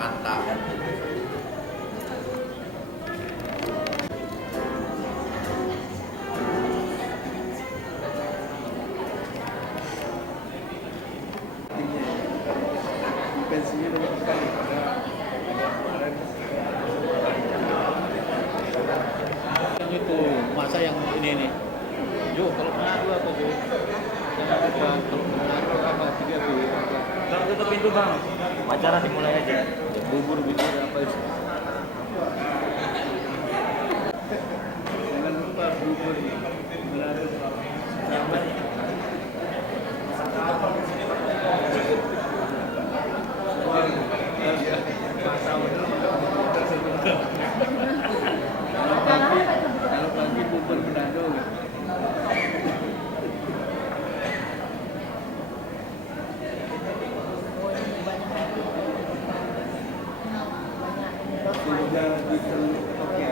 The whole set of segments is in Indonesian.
Mantap. Pensinya lebih sekali pada kemarin. Itu masa yang ini Jo kalau kena dua atau Jo jangan lupa kalau kena dua apa tiga tuh kalau tutup pintu bang acara dimulai aja bubur gitu apa itu Jangan lupa bubur melalui zaman. Kalau pagi bubur Manado. Sudah bisa oke.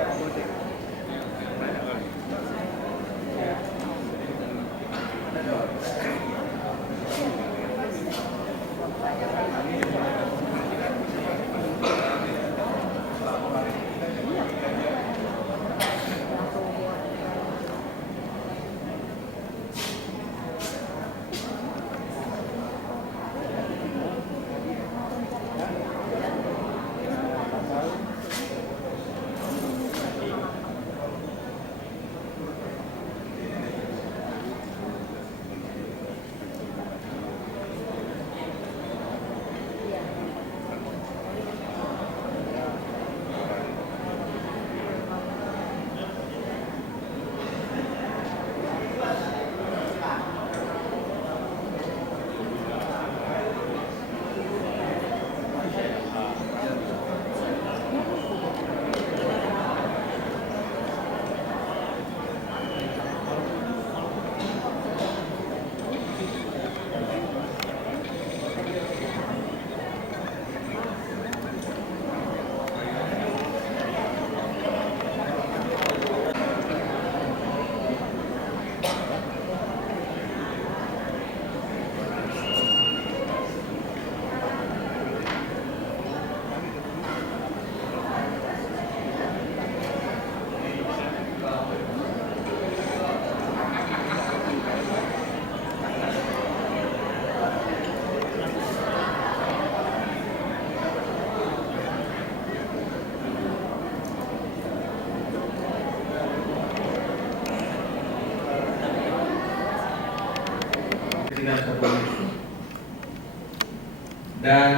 Dan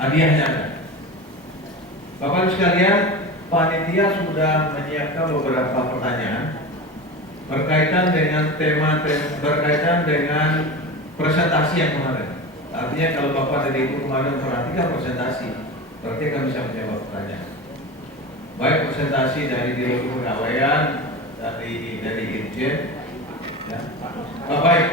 hadiahnya. Bapak Ibu sekalian, panitia sudah menyiapkan beberapa pertanyaan berkaitan dengan berkaitan dengan presentasi yang kemarin. Artinya kalau Bapak dan Ibu kemarin perhatikan presentasi, berarti akan bisa menjawab pertanyaan. Baik presentasi dari Dirut Kepegawaian, dari Irjen, ya. Baik.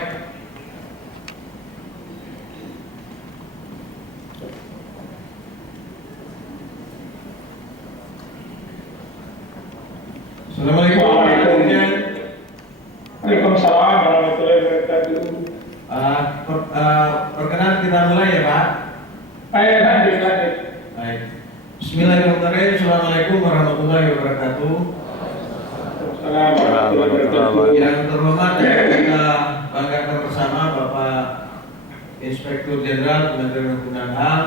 Assalamualaikum warahmatullahi wabarakatuh. Waalaikumsalam warahmatullahi wabarakatuh. Perkenan kita mulai ya Pak. Ayo lanjut. Baik. Bismillahirrahmanirrahim. Assalamualaikum warahmatullahi wabarakatuh. Assalamualaikum. Yang terhormat kita banggakan bersama Bapak Inspektur Jenderal Kementerian Hukum dan HAM,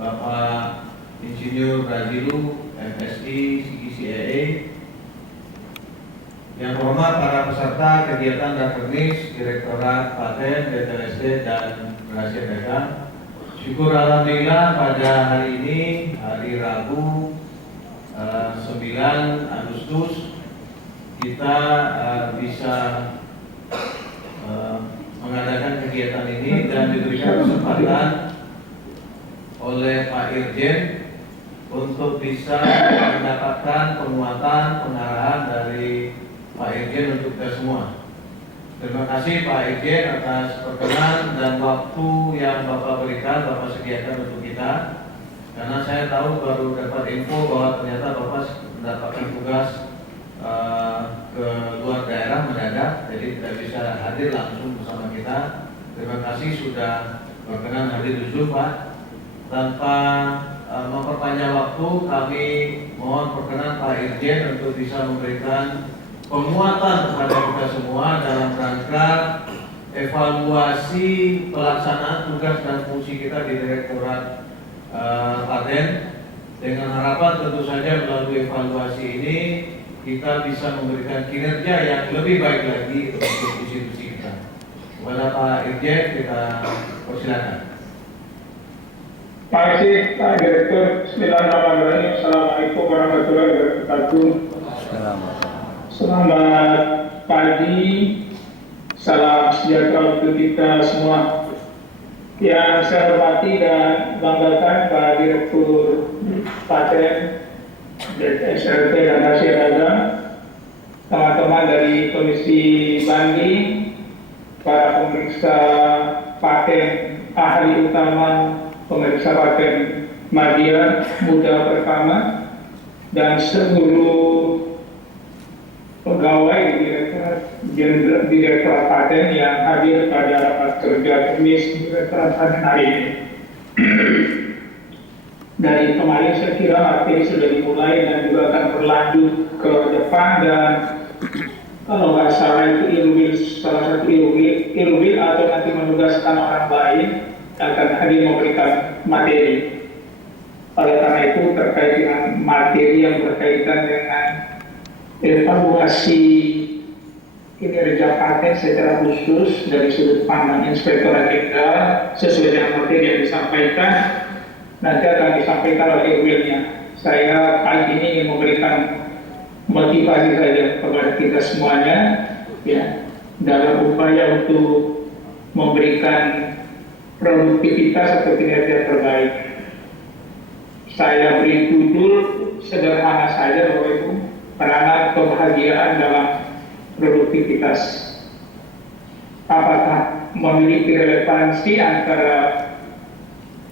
Bapak Insinyur Razilu, FSI, CIAA. Yang terhormat para peserta kegiatan Rakernis, Direktorat Paten, DTLSD, dan Rahasia Dagang. Syukur alhamdulillah pada hari ini, hari Rabu 9 Agustus, kita bisa mengadakan kegiatan ini dan diberikan kesempatan oleh Pak Irjen untuk bisa mendapatkan penguatan pengarahan dari Pak Irjen untuk kita semua. Terima kasih Pak Irjen atas perkenan dan waktu yang Bapak berikan, Bapak sediakan untuk kita. Karena saya tahu baru dapat info bahwa ternyata Bapak mendapatkan tugas ke luar daerah mendadak, jadi tidak bisa hadir langsung bersama kita. Terima kasih sudah berkenan hadir dulu Pak. tanpa memperpanjang waktu, kami mohon perkenan Pak Irjen untuk bisa memberikan penguatan kepada kita semua dalam rangka evaluasi pelaksanaan tugas dan fungsi kita di Direktorat Paten, dengan harapan tentu saja melalui evaluasi ini kita bisa memberikan kinerja yang lebih baik lagi untuk institusi kita. Kepada Pak Irjen kita persilakan. Terima kasih Pak Direktur. Bismillahirrahmanirrahim. Assalamualaikum warahmatullahi wabarakatuh. Selamat pagi. Salam sejahtera untuk kita semua. Yang saya hormati dan banggakan Pak Direktur Paten, SLT dan Rahasia Dagang, teman-teman dari Komisi Banding, para pemeriksa paten, ahli utama pemeriksa paten media muda pertama, dan seluruh pegawai di Direktorat Paten yang hadir pada rapat kerja Kamis Direktorat Paten hari ini. Dari kemarin saya kira materi sudah dimulai dan juga akan berlanjut ke depan, dan kalau nggak salah itu Ilwil, salah satu Ilwil atau nanti menugaskan orang lain akan hadir memberikan materi. Oleh karena itu terkait dengan materi yang berkaitan dengan evaluasi kinerja paten secara khusus dari sudut pandang Inspektorat Jenderal sesuai dengan materi yang disampaikan, nanti akan disampaikan oleh Ilwilnya. Saya pagi ini ingin memberikan motivasi saja kepada kita semuanya, ya, dalam upaya untuk memberikan produktivitas atau kinerja terbaik. Saya beri judul sederhana saja, Bapak Ibu, peranan kebahagiaan dalam produktivitas. Apakah memiliki relevansi antara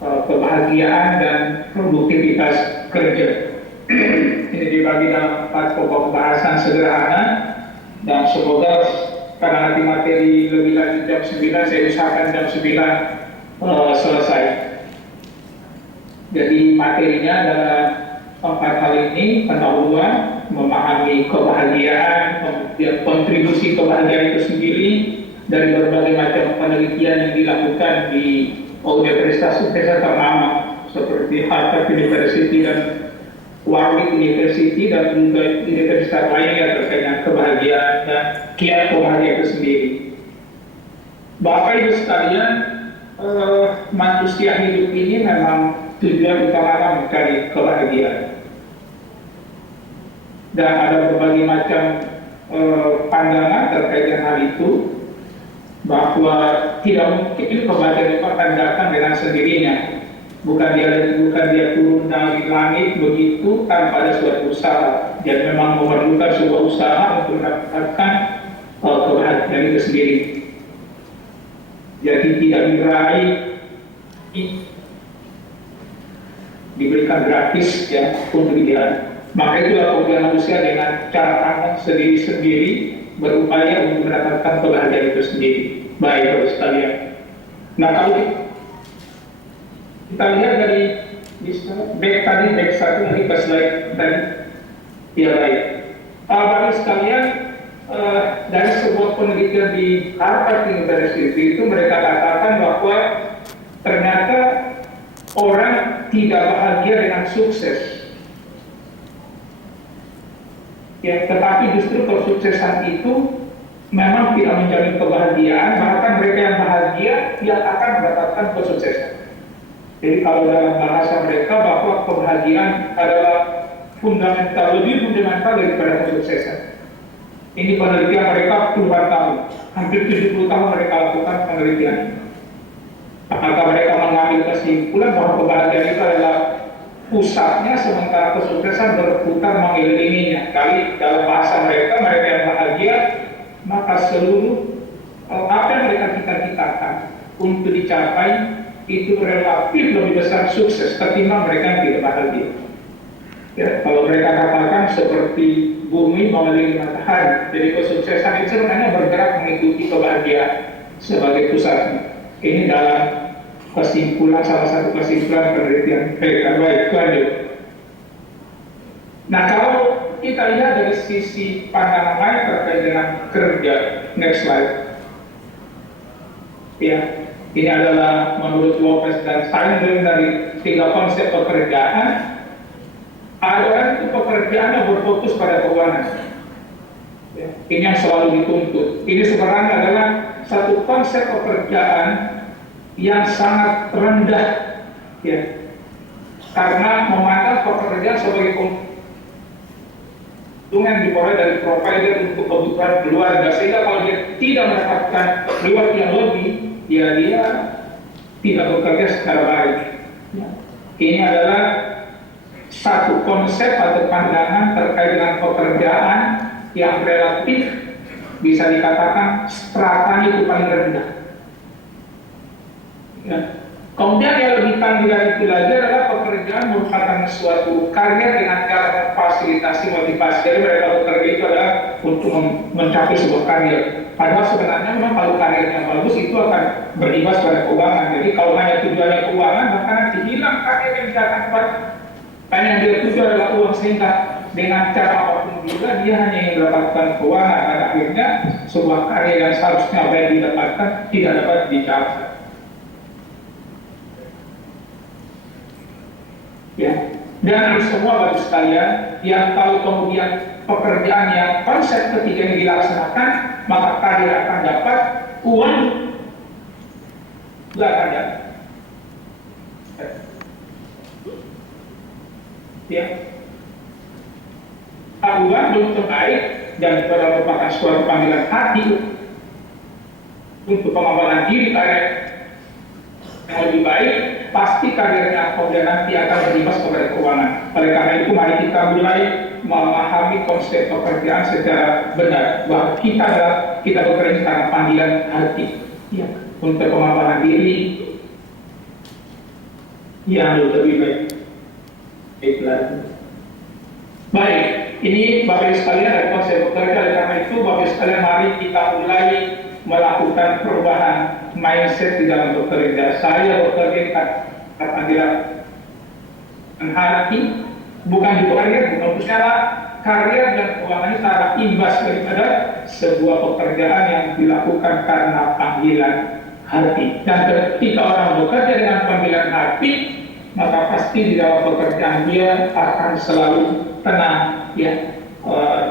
kebahagiaan dan produktivitas kerja? Ini dibagi dalam 4 pokok bahasan sederhana, dan semoga karena nanti materi lebih lanjut jam 9, saya usahakan jam 9 selesai. Jadi materinya adalah 4 hal ini: pendahuluan, memahami kebahagiaan, kemudian kontribusi kebahagiaan itu sendiri dari berbagai macam penelitian yang dilakukan di universitas ternama seperti Harvard University dan Warwick University dan juga universitas lainnya terkait dengan kebahagiaan dan kiat kebahagiaan itu sendiri. Bapak Ibu sekalian, manusia hidup ini memang tujuan utamanya mencari kebahagiaan. Dan ada berbagai macam pandangan terkait dengan hal itu, bahwa tidak mungkin kebahagiaan itu akan datang dengan sendirinya. Bukan dia turun dari langit begitu tanpa ada suatu usaha. Dia memang memerlukan sebuah usaha untuk mendapatkan kebahagiaan itu sendiri. Jadi tidak diraih, diberikan gratis ya untuk dia. Maka itulah kemudian manusia dengan cara pandang sendiri-sendiri berupaya untuk mendapatkan kebahagiaan itu sendiri. Baik, Bapak sekalian. Nah, kalau kita lihat dari back 1 nanti ke slide tadi, ya baik. Bapak sekalian, dari sebuah penelitian di Harvard University itu mereka katakan bahwa ternyata orang tidak bahagia dengan sukses. Ya, tetapi justru kesuksesan itu memang tidak menjamin kebahagiaan, bahkan mereka yang bahagia tidak akan mendapatkan kesuksesan. Jadi kalau dalam bahasa mereka bahwa kebahagiaan adalah lebih fundamental daripada kesuksesan. Ini penelitian mereka puluhan tahun, hampir 70 tahun mereka lakukan penelitian. Maka mereka mengambil kesimpulan bahwa kebahagiaan itu adalah pusatnya, sementara kesuksesan berputar mengelilinginya. Kali dalam bahasa mereka yang bahagia, maka seluruh apa yang mereka cita-citakan untuk dicapai itu relatif lebih besar sukses ketimbang mereka yang tidak bahagia. Ya, kalau mereka katakan seperti bumi mengelilingi matahari, jadi kesuksesan itu sebenarnya bergerak mengikuti kebahagiaan sebagai pusatnya. Ini dalam kesimpulan, salah satu kesimpulan penelitian mereka. Baik, lanjut. Nah, kalau kita lihat dari sisi pandangan lain terkait dengan kerja, next slide. Ya, ini adalah menurut Lopez dan Sandler dari 3 konsep pekerjaan. Adalah itu pekerjaan yang berfokus pada keuangan. Ya, ini yang selalu dituntut. Ini sebenarnya adalah satu konsep pekerjaan yang sangat rendah, ya, karena memandang pekerjaan sebagai keuntungan diperoleh dari provider untuk kebutuhan keluarga, sehingga kalau dia tidak mendapatkan reward yang lebih, ya dia tidak bekerja secara baik. Ya. Ini adalah satu konsep atau pandangan terkait dengan pekerjaan yang relatif bisa dikatakan stratanya itu paling rendah. Ya. Kemudian yang lebih tinggi dari itu lagi adalah pekerjaan merupakan suatu karya dengan cara memfasilitasi motivasi. Jadi mereka bekerja itu adalah untuk mencapai sebuah karya. Padahal sebenarnya memang kalau karyanya bagus itu akan berimbas pada keuangan. Jadi kalau hanya tujuannya keuangan, maka nanti hilang karya yang dia akan dapat. Karena yang dia tuju adalah uang, sehingga dengan cara apapun juga dia hanya ingin mendapatkan keuangan. Dan akhirnya sebuah karya yang seharusnya apa yang didapatkan tidak dapat dicapai. Ya. Dan ini semua bagi sekalian yang kalau kemudian pekerjaan yang konsep ketiga ini dilaksanakan, maka karya akan dapat, uang tidak akan dapat. Ya, uang belum terbaik dan merupakan suatu panggilan hati untuk pengembangan diri karya yang lebih baik, pasti karirnya kemudian nanti akan berimbas kepada keuangan. Oleh karena itu, mari kita mulai memahami konsep pekerjaan secara benar, bahwa kita bekerja karena panggilan hati, ya, untuk pengembangan diri yang lebih baik. Baik, ini Bapak Ibu sekalian dari konsep bekerja. Oleh karena itu, Bapak Ibu sekalian, mari kita mulai melakukan perubahan mindset di dalam bekerja. Saya bekerja karena panggilan hati, bukan di karya, bukan usaha. Karya dan keuangan ini secara imbas daripada sebuah pekerjaan yang dilakukan karena panggilan hati. Dan ketika orang bekerja dengan panggilan hati, maka pasti di dalam pekerjaan dia akan selalu tenang, ya,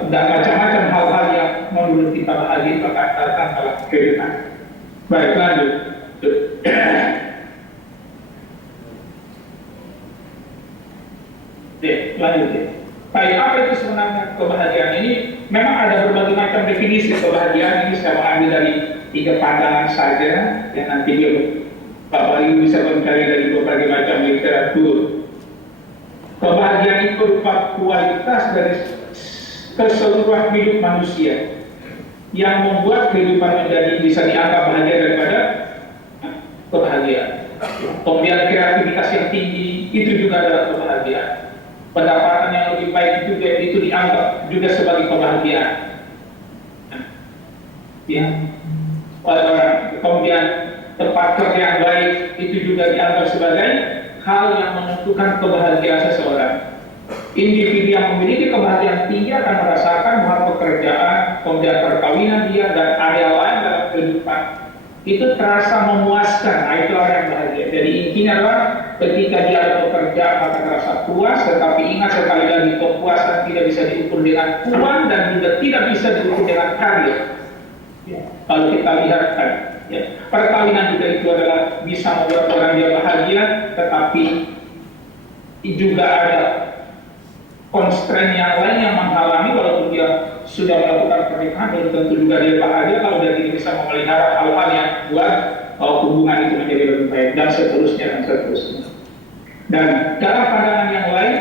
dan macam-macam hal-hal yang menurut kita bahagia akan datang dalam kehidupan. Baik, lanjut. Lanjut. Baik, apa itu sebenarnya kebahagiaan ini? Memang ada berbagai macam definisi kebahagiaan ini. Saya mengambil dari 3 pandangan saja, yang nanti Bapak Ibu bisa mencari dari berbagai macam literatur. Kebahagiaan itu berupa kualitas dari keseluruhan hidup manusia yang membuat kehidupan menjadi bisa dianggap bahagia daripada kebahagiaan. Kemudian kreativitas yang tinggi itu juga adalah kebahagiaan. Pendapatan yang lebih baik itu dianggap juga sebagai kebahagiaan. Ya. Kemudian tempat kerja yang baik itu juga dianggap sebagai hal yang menentukan kebahagiaan seseorang. Individu yang memiliki kebahagiaan tinggi akan merasakan bahwa pekerjaan, kemudian perkawinan dia dan area lain dalam kehidupan itu terasa memuaskan. Nah, itu orang yang bahagia. Jadi intinya adalah ketika dia ada pekerjaan maka terasa puas, tetapi ingat sekali lagi kepuasan tidak bisa diukur dengan uang dan juga tidak bisa diukur dengan karya. Ya. Kalau kita lihat kan, ya, perkawinan juga itu adalah bisa membuat orang dia bahagia, tetapi juga ada constraint yang lain yang menghalangi. Walaupun dia sudah melakukan pernikahan, belum tentu juga dia bahagia kalau dia tidak bisa memelihara hal-hal yang buat hubungan itu menjadi lebih baik, dan seterusnya dan seterusnya. Dan dalam pandangan yang lain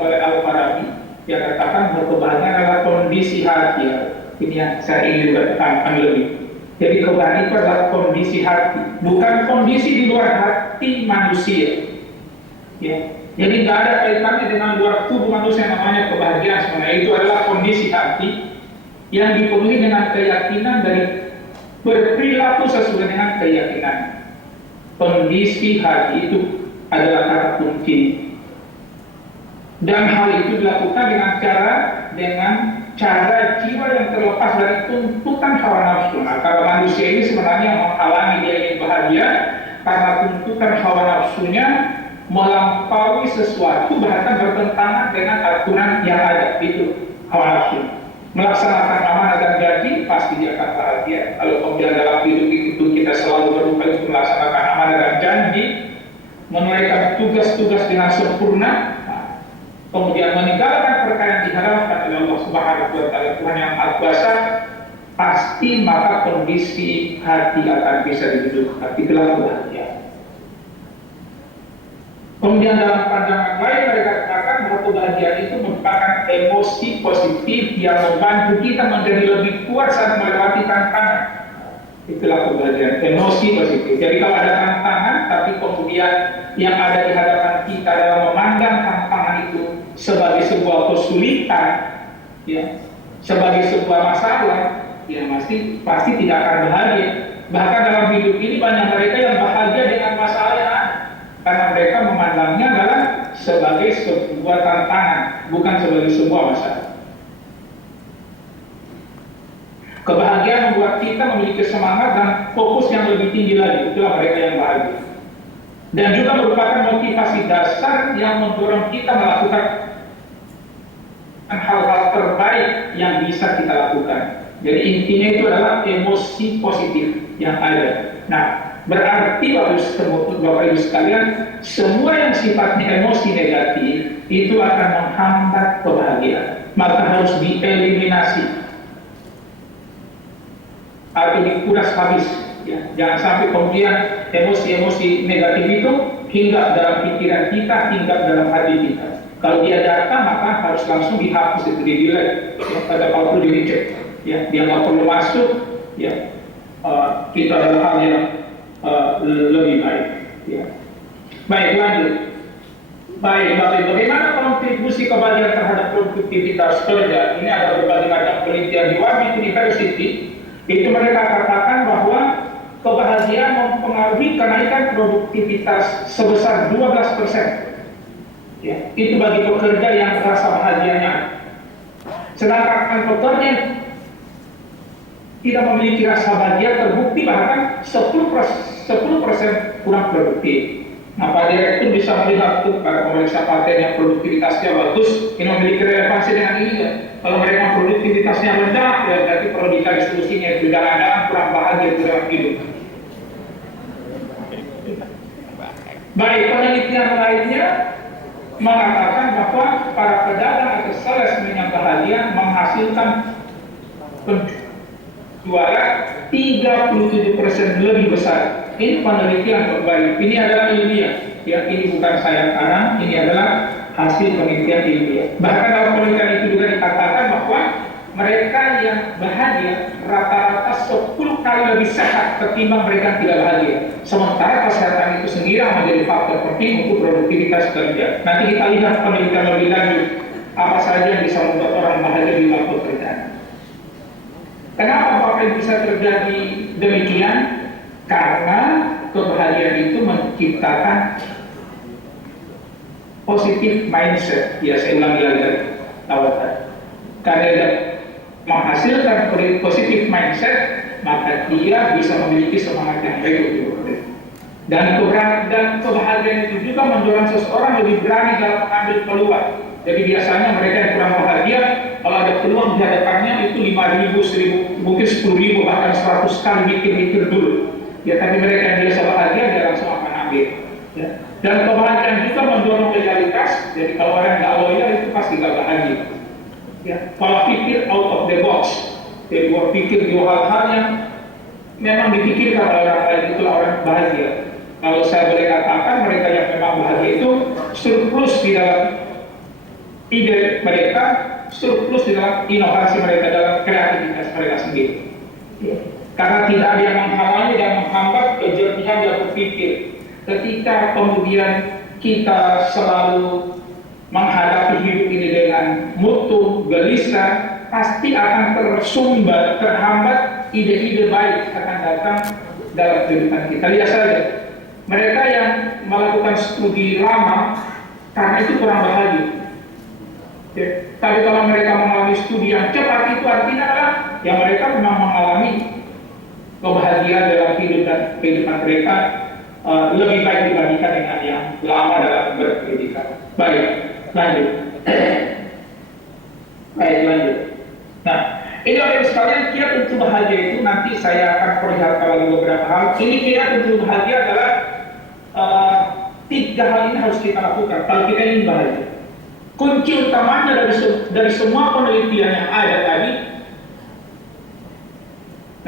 oleh Al-Farabi yang katakan bahwa kebahagiaan adalah kondisi hati. Ini yang saya ingin tekankan lebih. Jadi kebahagiaan itu adalah kondisi hati, bukan kondisi di luar hati manusia. Ya. Jadi tidak ada kaitannya dengan luar tubuh manusia yang namanya kebahagiaan. Sebenarnya itu adalah kondisi hati yang dipenuhi dengan keyakinan dari berperilaku sesuai dengan keyakinan. kondisi hati itu adalah kata kunci. Dan hal itu dilakukan dengan cara jiwa yang terlepas dari tuntutan hawa nafsu. Nah, kalau manusia ini sebenarnya menghalangi dia ingin bahagia karena tuntutan hawa nafsunya melampaui sesuatu, bahkan bertentangan dengan aturan yang ada. Itu hawa nafsu. Melaksanakan amanah dan janji pasti dia akan bahagia. Kalau kemudian dalam hidup itu kita selalu berupaya untuk melaksanakan amanah dan janji, menunaikan tugas-tugas dengan sempurna, kemudian meninggalkan perkara yang diharapkan oleh Allah Subhanahu wa Ta'ala, Tuhan yang Maha Kuasa, pasti maka kondisi hati akan bisa dihidupkan. Itulah bahagia. Kemudian dalam pandangan lain mereka katakan bahwa kebahagiaan itu merupakan emosi positif yang membantu kita menjadi lebih kuat saat melewati tantangan. Itulah kebahagiaan, emosi positif. Jadi kalau ada tantangan, tapi kemudian yang ada di hadapan kita dalam memandang tantangan itu sebagai sebuah kesulitan, ya, sebagai sebuah masalah, ya pasti tidak akan bahagia. Bahkan dalam hidup ini banyak mereka yang bahagia dengan masalah yang ada, karena mereka memandangnya adalah sebagai sebuah tantangan, bukan sebagai sebuah masalah. Kebahagiaan membuat kita memiliki semangat dan fokus yang lebih tinggi lagi. Itulah mereka yang bahagia. Dan juga merupakan motivasi dasar yang mendorong kita melakukan hal-hal terbaik yang bisa kita lakukan. Jadi intinya itu adalah emosi positif yang ada. Nah, berarti Bapak Ibu sekalian, semua yang sifatnya emosi negatif itu akan menghambat kebahagiaan. Maka harus dieliminasi atau dikuras habis, ya. Jangan sampai kemudian emosi-emosi negatif itu hinggap dalam pikiran kita, hinggap dalam hati kita. Kalau dia datang maka harus langsung dihapus, itu di-delete, ya. Kalau perlu di-reject, ya. Dia nggak perlu masuk, ya. Kita adalah hal yang lebih baik, ya. Baik, lanjut. Baik, bagaimana kontribusi kebahagiaan terhadap produktivitas kerja? Ini ada berbagai macam penelitian di Warwick University. Itu mereka katakan bahwa kebahagiaan mempengaruhi kenaikan produktivitas sebesar 12%. Ya, itu bagi pekerja yang merasa bahagianya. Sedangkan pekerja yang tidak memiliki rasa bahagia terbukti bahkan 10% kurang produktif. Nah, Pak Direktur bisa melihat tuh para pemeriksa paten yang produktivitasnya bagus, ini memiliki relevansi dengan ini ya. Kalau mereka produktivitasnya rendah, ya berarti perlu dicari solusinya. Itu jangan-jangan kurang bahagia itu dalam hidup. Baik, penelitian lainnya mengatakan bahwa para pedagang atau salesman yang bahagia menghasilkan penjualan 37% lebih besar. Ini penelitian baik. Ini adalah ilmiah. Ya, ini bukan saya karang, ini adalah hasil penelitian ilmiah. Bahkan dalam penelitian itu juga dikatakan bahwa mereka yang bahagia rata-rata 10 kali lebih sehat ketimbang mereka yang tidak bahagia. Sementara kesehatan itu sendiri menjadi faktor penting untuk produktivitas kerja. Nanti kita lihat penelitian lebih lanjut apa saja yang bisa membuat orang bahagia di dalam pekerjaan. Kenapa Bapak bisa terjadi demikian? Karena kebahagiaan itu menciptakan positif mindset. Ya, saya ulangi lagi tawatan. Karena dia menghasilkan positif mindset, maka dia bisa memiliki semangat yang baik untuk bekerja. Dan kebahagiaan itu juga mendorong seseorang lebih berani dalam mengambil peluang. Jadi biasanya mereka yang kurang bahagia, kalau ada peluang di hadapannya itu 5.000, 1.000, mungkin 10.000, bahkan 100 kali mikir-mikir dulu. Ya, tapi mereka yang biasa bahagia, dia langsung akan ambil. Ya. Dan kebahagiaan juga mendorong loyalitas. Jadi kalau orang nggak loyal itu pasti nggak bahagia. Ya. Kalau pikir out of the box, jadi pikir dua hal-hal yang memang dipikirkan oleh orang lain, itulah orang bahagia. Kalau saya boleh katakan, mereka yang memang bahagia itu surplus di dalam ide mereka, surplus di dalam inovasi mereka, dalam kreativitas mereka sendiri. Ya. Karena tidak ada yang menghalangi dan menghambat kejernihan dalam berpikir. Ketika kemudian kita selalu menghadapi hidup ini dengan mutu, gelisah, pasti akan tersumbat, terhambat ide-ide baik akan datang dalam kehidupan kita. Lihat saja, mereka yang melakukan studi lama karena itu kurang bahagia. Ya. Tapi kalau mereka mengalami studi yang cepat itu artinya adalah yang mereka memang mengalami kebahagiaan dalam kehidupan mereka lebih baik dibandingkan dengan yang lama dalam berpendidikan. Baik, lanjut. Baik, lanjut. Nah, ini oleh sekalian kiat untuk bahagia itu nanti saya akan perlihatkan lagi beberapa hal. Ini kiat untuk bahagia adalah 3 hal ini harus kita lakukan kalau kita ingin bahagia. Kunci utamanya dari semua penelitian yang ada tadi,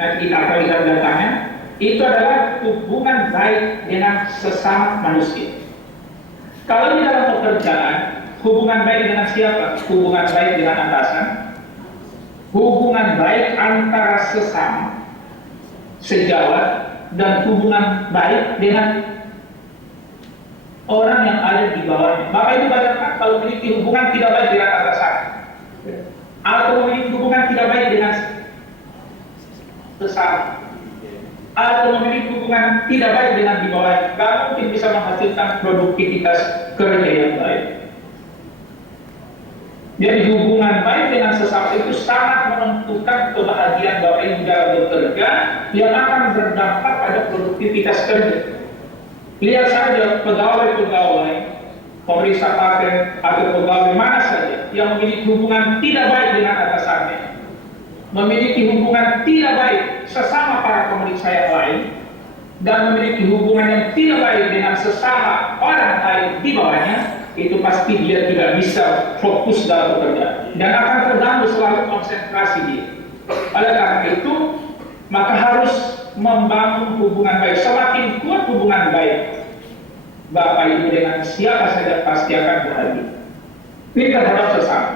nanti kita akan lihat datanya, itu adalah hubungan baik dengan sesama manusia. Kalau di dalam pekerjaan, hubungan baik dengan siapa? Hubungan baik dengan atasan, hubungan baik antara sesama, sejawat, dan hubungan baik dengan orang yang ada di bawahnya. Maka itu bayangkan kalau memiliki hubungan tidak baik dengan atasan, atau memiliki hubungan tidak baik dengan sesama, atau memiliki hubungan tidak baik dengan di bawahnya, tidak mungkin bisa menghasilkan produktivitas kerja yang baik. Jadi hubungan baik dengan sesama itu sangat menentukan kebahagiaan Bapak Ibu dalam bekerja yang akan berdampak pada produktivitas kerja. Lihat saja pegawai-pegawai pemeriksa paten atau pegawai mana saja yang memiliki hubungan tidak baik dengan atasannya, memiliki hubungan tidak baik sesama para pemeriksa yang lain, dan memiliki hubungan yang tidak baik dengan sesama orang lain di bawahnya, itu pasti dia tidak bisa fokus dalam bekerja dan akan terganggu selalu konsentrasi dia. Oleh karena itu, maka harus membangun hubungan baik. Semakin kuat hubungan baik Bapak Ibu dengan siapa saja pasti akan bahagia. Ini terhadap sesama.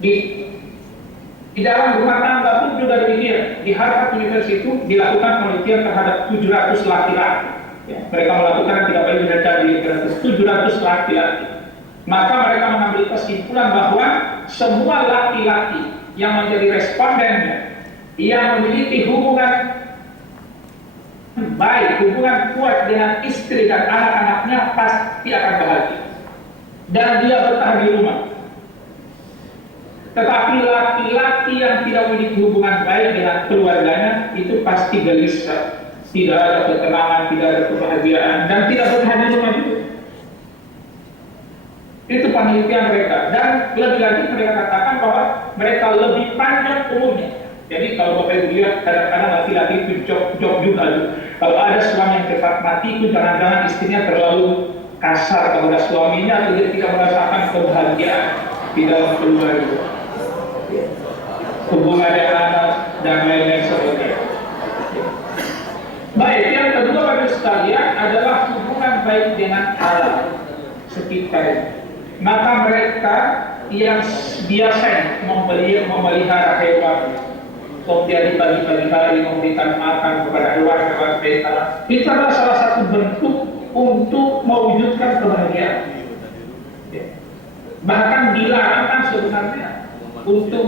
Di dalam rumah tangga pun juga demikian. Di Harvard University itu dilakukan penelitian terhadap 700 laki-laki. Ya, mereka melakukan tidak baik mereka di 700 laki-laki. Maka mereka mengambil kesimpulan bahwa semua laki-laki yang menjadi respondennya, yang memiliki hubungan baik, hubungan kuat dengan istri dan anak-anaknya pasti akan bahagia dan dia bertahan di rumah. Tetapi laki-laki yang tidak memiliki hubungan baik dengan keluarganya itu pasti gelisah, tidak ada ketenangan, tidak ada kebahagiaan, dan tidak bertahan di rumah juga. Itu penelitian mereka, dan lebih lagi mereka katakan bahwa mereka lebih panjang umurnya. Jadi kalau Bapak Ibu lihat, kadang-kadang laki-laki itu job juga. Kalau ada suami yang cepat mati, itu jangan-jangan istrinya terlalu kasar kepada suaminya, atau dia tidak merasakan kebahagiaan di dalam keluarga, hubungan dengan anak dan lain-lain sebagainya. Baik, yang kedua bagi sekalian adalah hubungan baik dengan alam sekitar. Maka mereka yang biasa memelihara hewan, kemudian di pagi-pagi hari memberikan makan kepada hewan-hewan mereka, itu adalah salah satu bentuk untuk mewujudkan kebahagiaan. Bahkan dilarangkan sebenarnya untuk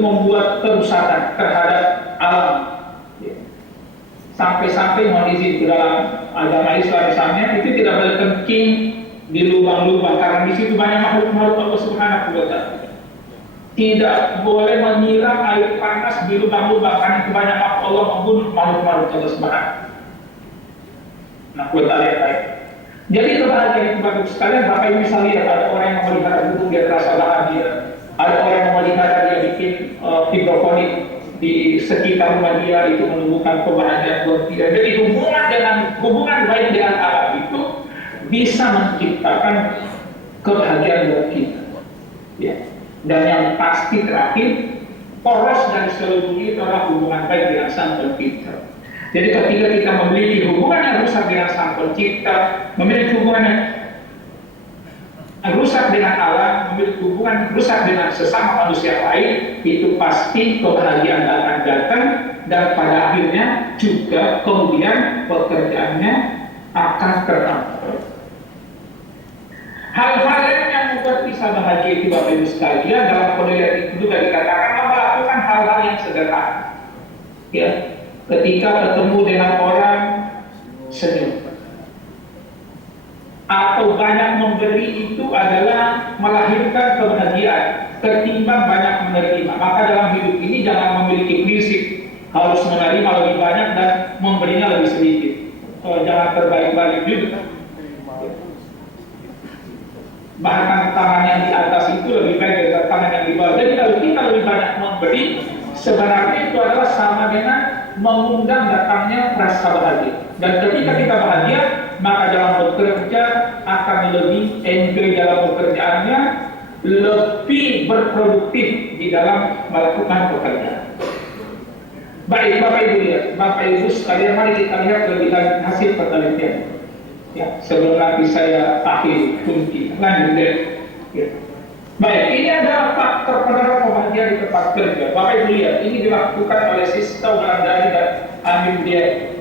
membuat kerusakan terhadap alam. Sampai-sampai mohon izin di dalam agama Islam misalnya itu tidak boleh kencing di lubang-lubang karena di situ banyak makhluk-makhluk Allah Subhanahu wa Ta'ala. Tidak boleh menyiram air panas di lubang-lubang karena itu banyak makhluk Allah membunuh makhluk-makhluk Allah Subhanahu. Nah, kita lihat baik. Jadi kebahagiaan itu bagus sekalian. Bapak Ibu bisa lihat ada orang yang memelihara burung dia terasa bahagia, ada orang yang memelihara dia bikin hidroponik di sekitar rumah dia itu menumbuhkan kebahagiaan buat dia. Jadi hubungan baik dengan alam itu bisa menciptakan kebahagiaan buat kita. Ya. Dan yang pasti terakhir, poros dari seluruh itu adalah hubungan baik dengan Sang Pencipta. Jadi ketika kita memiliki hubungan yang rusak dengan Sang Pencipta, memiliki hubungan yang rusak dengan alam, memiliki hubungan rusak dengan sesama manusia lain, itu pasti kebahagiaan akan datang dan pada akhirnya juga kemudian pekerjaannya akan terangkat. Hal-hal yang membuat bisa bahagia itu Bapak Ibu sekalian dalam penelitian itu juga dikatakan melakukan hal-hal yang sederhana. Ya, Ketika ketemu dengan orang, senyum. Atau banyak memberi itu adalah melahirkan kebahagiaan ketimbang banyak menerima. Maka dalam hidup ini jangan memiliki prinsip harus menerima lebih banyak dan memberinya lebih sedikit. Jangan terbalik-balik juga. Bahkan tangan yang di atas itu lebih baik daripada tangan yang di bawah. Jadi kalau kita lebih banyak memberi, sebenarnya itu adalah sama dengan mengundang datangnya rasa bahagia. Dan ketika kita bahagia, maka dalam bekerja akan lebih enjoy dalam pekerjaannya, lebih berproduktif di dalam melakukan pekerjaan. Baik, Bapak Ibu lihat, Bapak Ibu sekalian, mari kita lihat lebih lanjut hasil penelitian. Ya, sebelum nanti saya akhiri kunci lanjut deh. Ya. Baik, ini adalah faktor penerap kebahagiaan di tempat kerja. Bapak Ibu lihat, ini dilakukan oleh Sista Wulandari dan Amin dia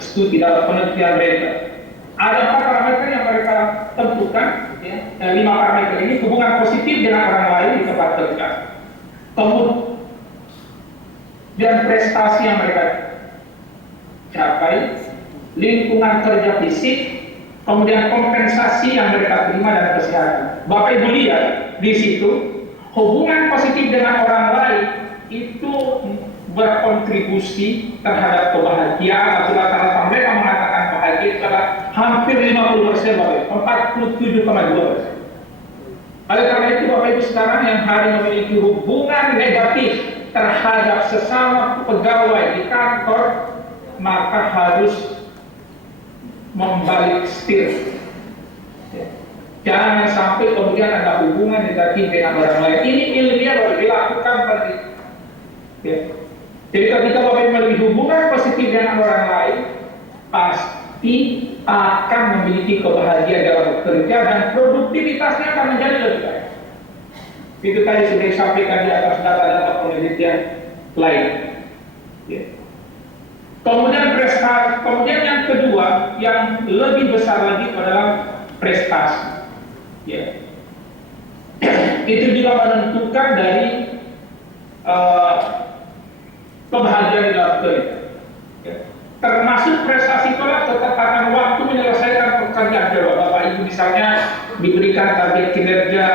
studi dalam penelitian mereka. Ada 4 parameter yang mereka tentukan, ya. 5 parameter ini hubungan positif dengan orang lain di tempat kerja, kemudian prestasi yang mereka capai, lingkungan kerja fisik, kemudian kompensasi yang mereka terima dan kesehatan. Bapak Ibu lihat di situ hubungan positif dengan orang lain itu berkontribusi terhadap kebahagiaan atau rata-rata mereka mengatakan bahagia itu adalah hampir 50%, Bapak, 47,2%. Oleh karena itu Bapak Ibu sekarang yang hari memiliki hubungan negatif terhadap sesama pegawai di kantor, maka harus membalik setir. Jangan sampai kemudian ada hubungan negatif dengan orang lain. Ini ilmiah baru dilakukan tadi. Ya. Jadi ketika Bapak memiliki hubungan positif dengan orang lain, pasti akan memiliki kebahagiaan dalam bekerja dan produktivitasnya akan menjadi lebih baik. Itu tadi sudah disampaikan di atas data-data penelitian lain. Ya. Kemudian prestasi, kemudian yang kedua yang lebih besar lagi adalah prestasi. Ya. Itu juga menentukan dari kebahagiaan di dalam kerja. Ya. Termasuk prestasi itu adalah ketepatan waktu menyelesaikan pekerjaan coba. Bapak Ibu misalnya diberikan target kinerja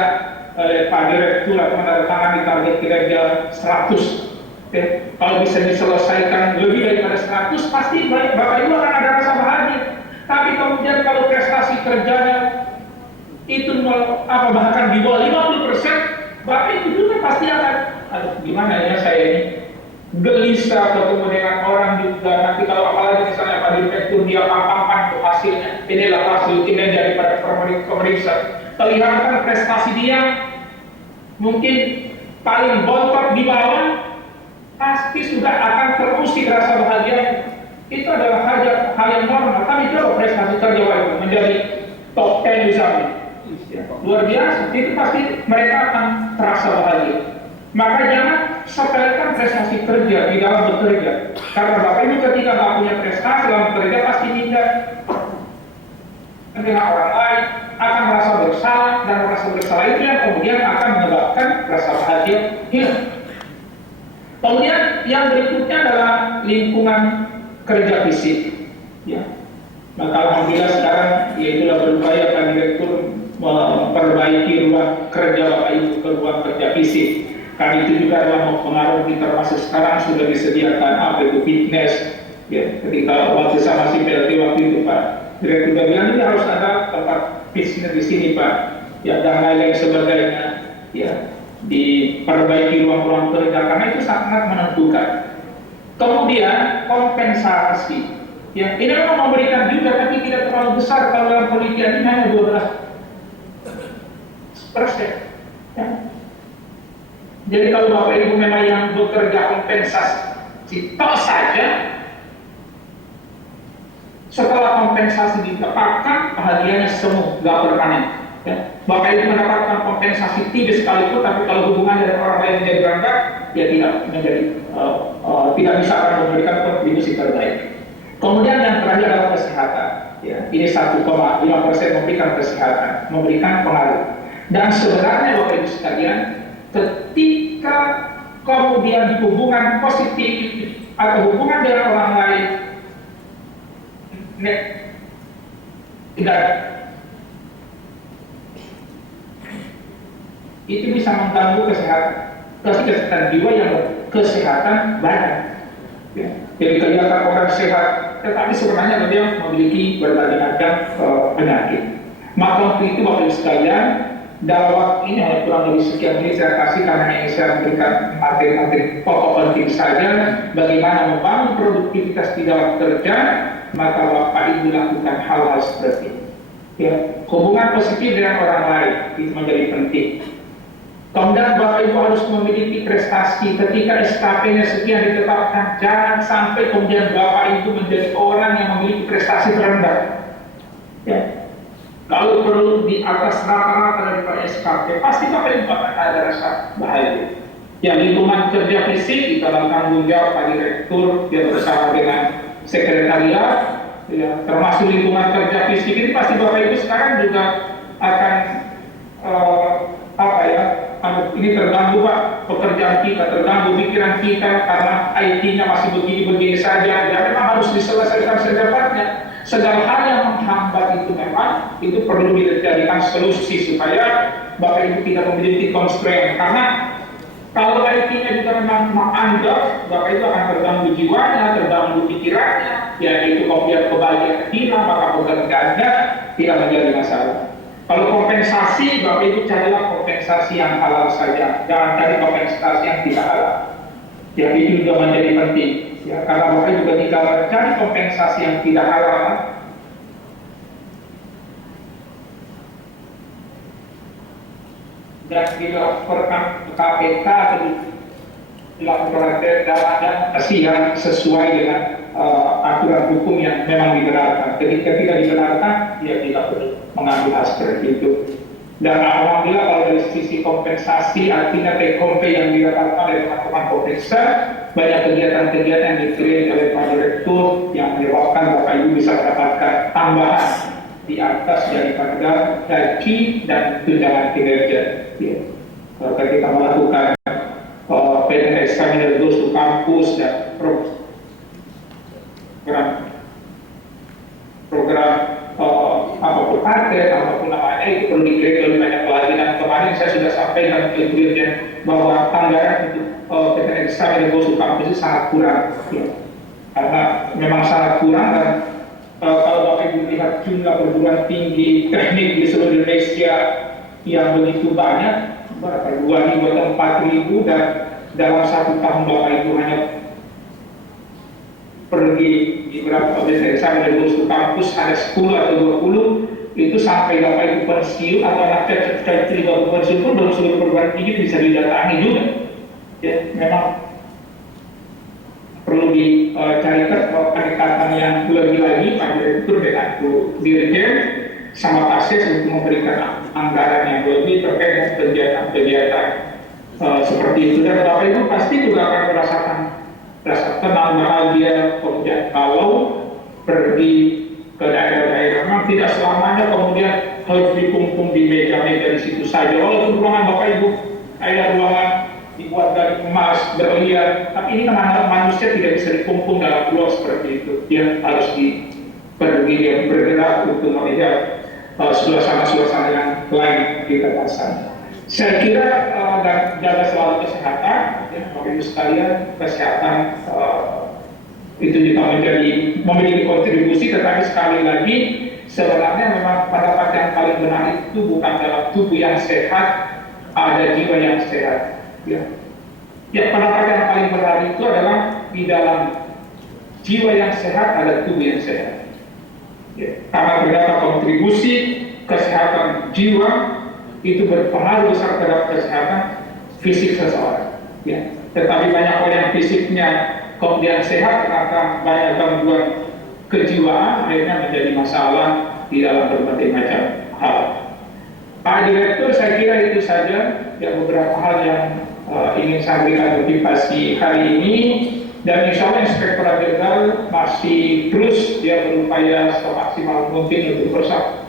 oleh Pak Direktur atau menandatangani target kinerja 100. Ya, kalau bisa diselesaikan lebih daripada 100, pasti Bapak Ibu akan ada rasa bahagia. Tapi kemudian kalau prestasi kerjanya itu bahkan di bawah 50%, Bapak Ibu juga pasti akan, aduh gimana ya saya ini, gelisah ketemu dengan orang juga. Nanti kalau apalagi misalnya Pak Direktur dia pampang tuh hasilnya, inilah hasil kinerja daripada pemeriksa. Kelihatan prestasi dia mungkin paling bontot di bawah, pasti sudah akan terusik rasa bahagia. Itu adalah hal yang normal. Tapi coba prestasi kerja menjadi top 10 misalnya, luar biasa, itu pasti mereka akan terasa bahagia. Maka jangan sepelekan prestasi kerja di dalam bekerja. Karena Bapak Ibu ketika nggak punya prestasi dalam bekerja pasti tidak dengan orang lain, akan merasa bersalah, dan merasa bersalah itu yang kemudian akan menyebabkan rasa bahagia hilang. Kemudian yang berikutnya adalah lingkungan kerja fisik. Ya. Maka alhamdulillah sekarang yaitulah berupaya Pak Direktur memperbaiki ruang kerja Bapak Ibu ke ruang kerja fisik. Karena itu juga adalah mempengaruhi, termasuk sekarang sudah disediakan apa itu fitness. Ya, ketika waktu saya masih PLT waktu itu Pak Direktur bilang ini harus ada tempat fitness di sini Pak. Ya, dan lain-lain sebagainya. Ya, diperbaiki ruang-ruang kerja karena itu sangat menentukan. Kemudian kompensasi. Ya, ini memang memberikan juga tapi tidak terlalu besar. Kalau dalam penelitian ini hanya 12%. Ya. Jadi kalau Bapak Ibu memang yang bekerja kompensasi toh saja, setelah kompensasi ditetapkan bahagianya semu, nggak permanen. Ya. Bapak Ibu mendapatkan kompensasi tipis sekalipun, tapi kalau hubungan dengan orang lain menjadi berangkat, ya tidak menjadi tidak bisa akan memberikan kontribusi terbaik. Kemudian yang terakhir adalah kesehatan. Ya, ini 1,5% memberikan kesehatan, memberikan pengaruh. Dan sebenarnya Bapak Ibu sekalian, ketika kemudian hubungan positif atau hubungan dengan orang lain tidak, itu bisa mengganggu kesehatan jiwa yang kesehatan badan. Ya. Jadi kelihatan orang sehat, tetapi sebenarnya dia memiliki berbagai macam penyakit. Maka untuk itu Bapak Ibu sekalian, dalam waktu ini hanya kurang lebih sekian menit saya kasih karena ini saya memberikan materi-materi pokok penting saja bagaimana membangun produktivitas di dalam kerja, maka Bapak Ibu lakukan hal-hal seperti ini. Ya, hubungan positif dengan orang lain itu menjadi penting. Kemudian Bapak Ibu harus memiliki prestasi ketika SKP-nya sekian ditetapkan. Jangan sampai kemudian Bapak Ibu menjadi orang yang memiliki prestasi terendah. Ya. Lalu perlu di atas rata-rata daripada SKP, pasti Bapak Ibu akan ada rasa bahagia. Yang lingkungan kerja fisik di dalam tanggung jawab Pak Direktur, dia bersama dengan sekretariat, ya, termasuk lingkungan kerja fisik ini pasti Bapak Ibu sekarang juga akan ini terganggu Pak, pekerjaan kita terganggu, pikiran kita karena IT-nya masih begini-begini saja. Ya memang harus diselesaikan secepatnya. Segala hal yang menghambat itu memang itu perlu dijadikan solusi supaya Bapak Ibu tidak memiliki constraint. Karena kalau IT-nya juga memang menganggap Bapak Ibu akan terganggu jiwanya, terganggu pikirannya, yaitu kemudian kebahagiaan hilang, maka pekerjaannya tidak menjadi masalah. Kalau kompensasi, Bapak Ibu carilah kompensasi yang halal saja, jangan cari kompensasi yang tidak halal. Ya, itu juga menjadi penting. Ya, karena Bapak Ibu ketika mencari kompensasi yang tidak halal, dan dilaporkan ke KPK atau dilaporkan dan yang sesuai dengan aturan hukum yang memang dibenarkan. Ketika tidak dibenarkan, dia tidak perlu mengambil hal seperti itu. Dan alhamdulillah kalau dari sisi kompensasi, artinya take home pay yang didapatkan oleh teman-teman pemeriksa, banyak kegiatan-kegiatan yang diklaim oleh Pak Direktur yang menyebabkan Bapak Ibu bisa mendapatkan tambahan di atas daripada gaji dan tunjangan kinerja. Ya. Ketika melakukan PNS kami Goes to Campus dan program apapun target, apapun namanya itu perlu diklaim lebih banyak lagi. Dan kemarin saya sudah sampaikan ke Dirjen bahwa anggaran untuk PNS kami Goes to Campus itu sangat kurang, ya. Karena memang sangat kurang. Dan kalau Bapak Ibu lihat jumlah perguruan tinggi teknik di seluruh Indonesia yang begitu banyak, berapa 2.000 atau 4.000, dan dalam satu tahun Bapak Ibu hanya pergi di beberapa desa dari Goes to Campus ada 10 atau 20, itu sampai Bapak Ibu pensiun atau anak cerita Bapak pensiun pun belum seluruh perguruan tinggi bisa didatangi juga. Ya, memang perlu dicarikan pendekatan yang lebih lagi Pak Direktur dengan Bu Dirjen sama Pases untuk memberikan anggaran yang lebih terkait dengan kegiatan-kegiatan seperti itu. Dan Bapak Ibu pasti juga akan merasakan rasa tenang, bahagia, kemudian kalau pergi ke daerah-daerah, memang tidak selamanya kemudian harus dikumpul di meja-meja di situ saja. Walaupun ruangan Bapak Ibu ada ruangan dibuat dari emas, berlian, tapi ini memang manusia tidak bisa dikumpul dalam ruang seperti itu. Dia harus pergi, dia bergerak untuk melihat suasana-suasana yang lain di tempat sana. Saya kira dan jaga selalu kesehatan, ya, Bapak Ibu sekalian, kesehatan itu juga memiliki kontribusi, tetapi sekali lagi sebenarnya memang pendapat yang paling benar itu bukan dalam tubuh yang sehat, ada jiwa yang sehat. Ya, pendapat yang paling benar itu adalah di dalam jiwa yang sehat ada tubuh yang sehat. Ya, karena ternyata kontribusi kesehatan jiwa itu berpengaruh besar terhadap kesehatan fisik seseorang. Ya, tetapi banyak orang yang fisiknya kemudian sehat karena banyak gangguan kejiwaan akhirnya menjadi masalah di dalam berbagai macam hal. Pak Direktur, saya kira itu saja yang beberapa hal yang ingin saya berikan motivasi hari ini. Dan insya Allah Inspektorat Jenderal masih terus dia berupaya semaksimal mungkin untuk bersama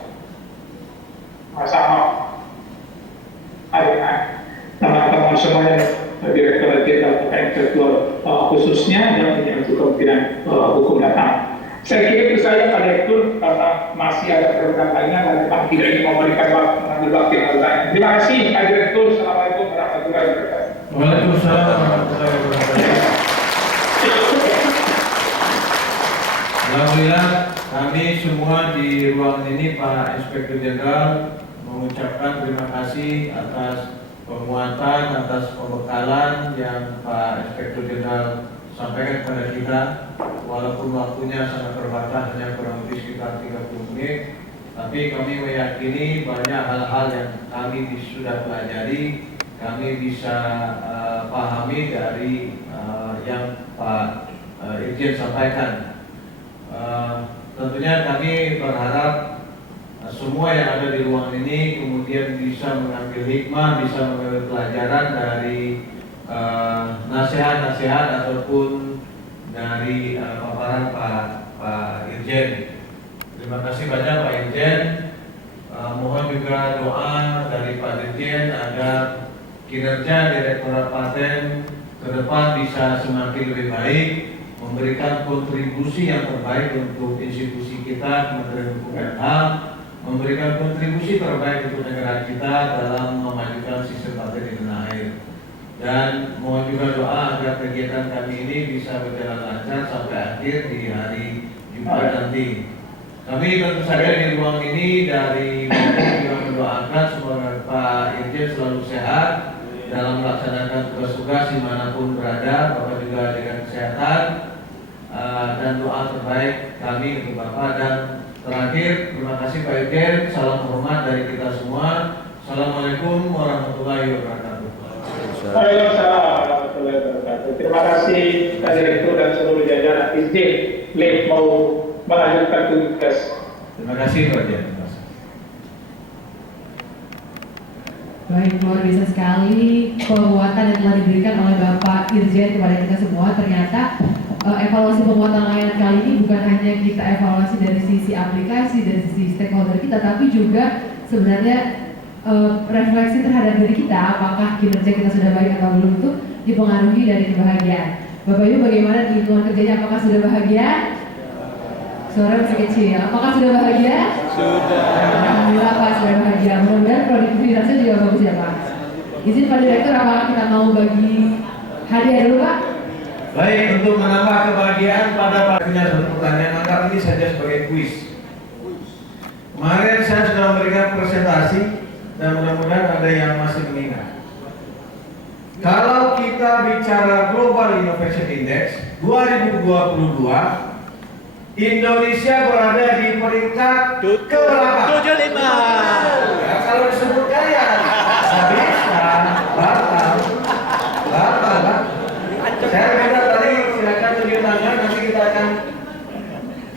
dengan teman-teman semuanya Direktorat Jenderal direktur khususnya dan untuk Kementerian Hukum dan HAM. Saya kira itu saja Pak Direktur, karena masih ada program lainnya dan Pak tidak ingin memberikan waktu mengambil waktu yang lain. Terima kasih Pak Direktur. Assalamualaikum warahmatullahi wabarakatuh. Waalaikumsalam warahmatullahi wabarakatuh. Alhamdulillah kami semua di ruangan ini Pak Inspektur Jenderal mengucapkan terima kasih atas penguatan, atas pembekalan yang Pak Inspektur Jenderal sampaikan kepada kita. Walaupun waktunya sangat terbatas, hanya kurang lebih sekitar 30 menit, tapi kami meyakini banyak hal-hal yang kami sudah pelajari, kami bisa pahami dari yang Pak Irjen sampaikan. Tentunya kami berharap semua yang ada di ruangan ini kemudian bisa mengambil hikmah, bisa mengambil pelajaran dari nasihat-nasihat ataupun dari paparan Pak Irjen. Terima kasih banyak Pak Irjen. Mohon juga doa dari Pak Dirjen agar kinerja Direktorat Paten ke depan bisa semakin lebih baik, memberikan kontribusi yang terbaik untuk institusi kita, Kementerian Hukum dan HAM, memberikan kontribusi terbaik untuk negara kita dalam memajukan sistem paten di tanah air. Dan mohon juga doa agar kegiatan kami ini bisa berjalan lancar sampai akhir di hari Jumat nanti. Kami tentu saja di ruang ini dari juga mendoakan semoga Pak Irjen selalu sehat dalam melaksanakan tugas-tugas dimanapun berada, Bapak juga dengan kesehatan, dan doa terbaik kami untuk Bapak. Dan terakhir, terima kasih Pak Irjen, salam hormat dari kita semua. Assalamualaikum warahmatullahi wabarakatuh. Waalaikumsalam warahmatullahi wabarakatuh. Terima kasih Pak Direktur dan seluruh jajaran. Izin Liv mau melanjutkan tugas. Terima kasih Pak Irjen. Baik, luar biasa sekali penguatan yang telah diberikan oleh Bapak Irjen kepada kita semua. Ternyata evaluasi penguatan layanan kali ini bukan hanya kita evaluasi dari sisi aplikasi, dari sisi stakeholder kita, tapi juga sebenarnya refleksi terhadap diri kita, apakah kinerja kita sudah baik atau belum, itu dipengaruhi dari kebahagiaan. Bapak Ibu, bagaimana di lingkungan kerjanya, apakah sudah bahagia? Suara masih kecil. Apakah sudah bahagia? Sudah. Alhamdulillah Pak, sudah bahagia. Mudah-mudahan produktivitasnya juga bagus ya Pak. Izin Pak Direktur, apakah kita mau bagi hadiah dulu Pak? Baik, untuk menambah kebahagiaan pada punya satu pertanyaan, anggap ini saja sebagai kuis. Kemarin saya sudah memberikan presentasi dan mudah-mudahan ada yang masih mengingat. Kalau kita bicara Global Innovation Index 2022, Indonesia berada di peringkat ke-8. 75. Ya, kalau disebutkan ya bisa, batal. Saya minta tadi silakan tunjuk tangan, nanti kita akan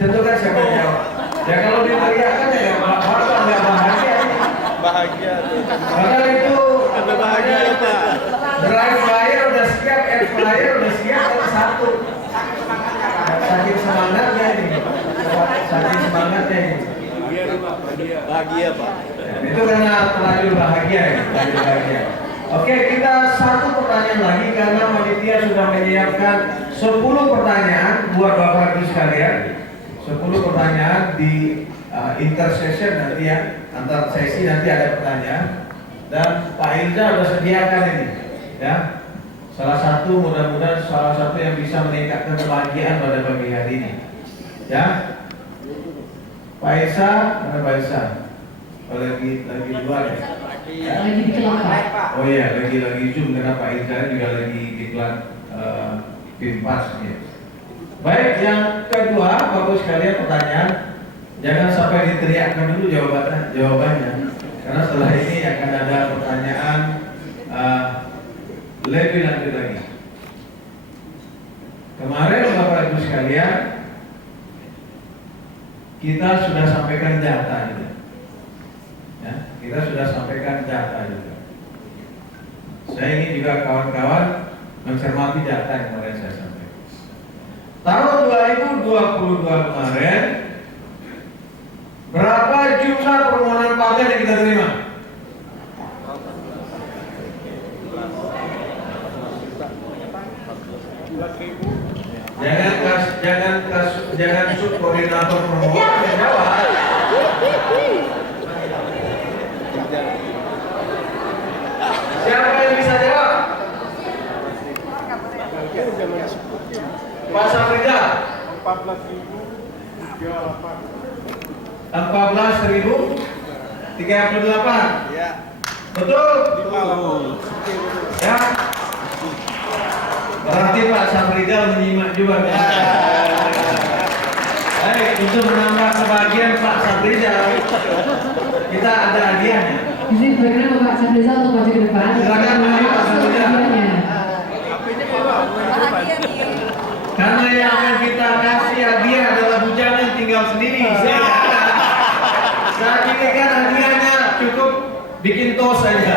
tentukan siapa yang jawab. Ya kalau diteriakkan ya batal, nggak bahagia. Bahagia. Padahal itu Ada bahagia ya Pak. drive flyer udah siap, air flyer udah siap, tapi satu. Saking semangatnya ini. Saking semangatnya ini. Bahagia Pak. Itu karena terlanjur bahagia ya, terlanjur bahagia. Oke, kita satu pertanyaan lagi karena panitia sudah menyiapkan 10 pertanyaan buat Bapak Ibu sekalian. 10 pertanyaan di intersession nanti ya, antar sesi nanti ada pertanyaan. Dan Pak Irza sudah sediakan ini, ya. Salah satu mudah-mudahan salah satu yang bisa meningkatkan kebahagiaan pada pagi hari ini, ya. Pak Irza, mana Pak Irza? Oh, lagi luar ya? Lagi di kelas Pak. Oh iya, lagi Zoom karena Pak Irza juga lagi diklat PIMPAS ya. Baik, yang kedua, Bapak sekalian pertanyaan, jangan sampai diteriakkan dulu jawabannya. Karena setelah ini akan ada pertanyaan lebih lanjut lagi. Kemarin Bapak Ibu sekalian, kita sudah sampaikan data juga. Ya, kita sudah sampaikan data juga. Saya ingin juga kawan-kawan mencermati data yang kemarin saya sampaikan. Tahun 2022 kemarin, berapa jumlah permohonan paten yang kita terima? 16.038. Ya. Betul? Ya. Berarti Pak Safrizal menyimak juga. Baik, untuk menambah kebahagiaan Pak Safrizal, kita ada hadiahnya. Jadi bagaimana Bapak Safrizal untuk maju ke depan? Silakan maju Pak Safrizal. Hadiahnya. Karena yang akan kita kasih hadiah adalah bujangan tinggal sendiri. Saat ini kan hadiahnya cukup bikin tos saja.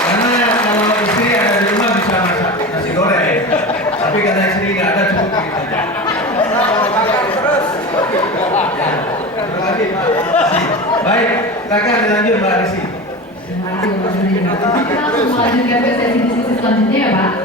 Karena kalau istri ada di rumah bisa masak nasi goreng. Tapi karena istri nggak ada cukup begitu aja. Terima kasih Pak. Baik, silakan dilanjut Mbak Rizky. Terima kasih Bapak Safrizal. Kita langsung melanjutkan ke sesi diskusi selanjutnya ya Pak.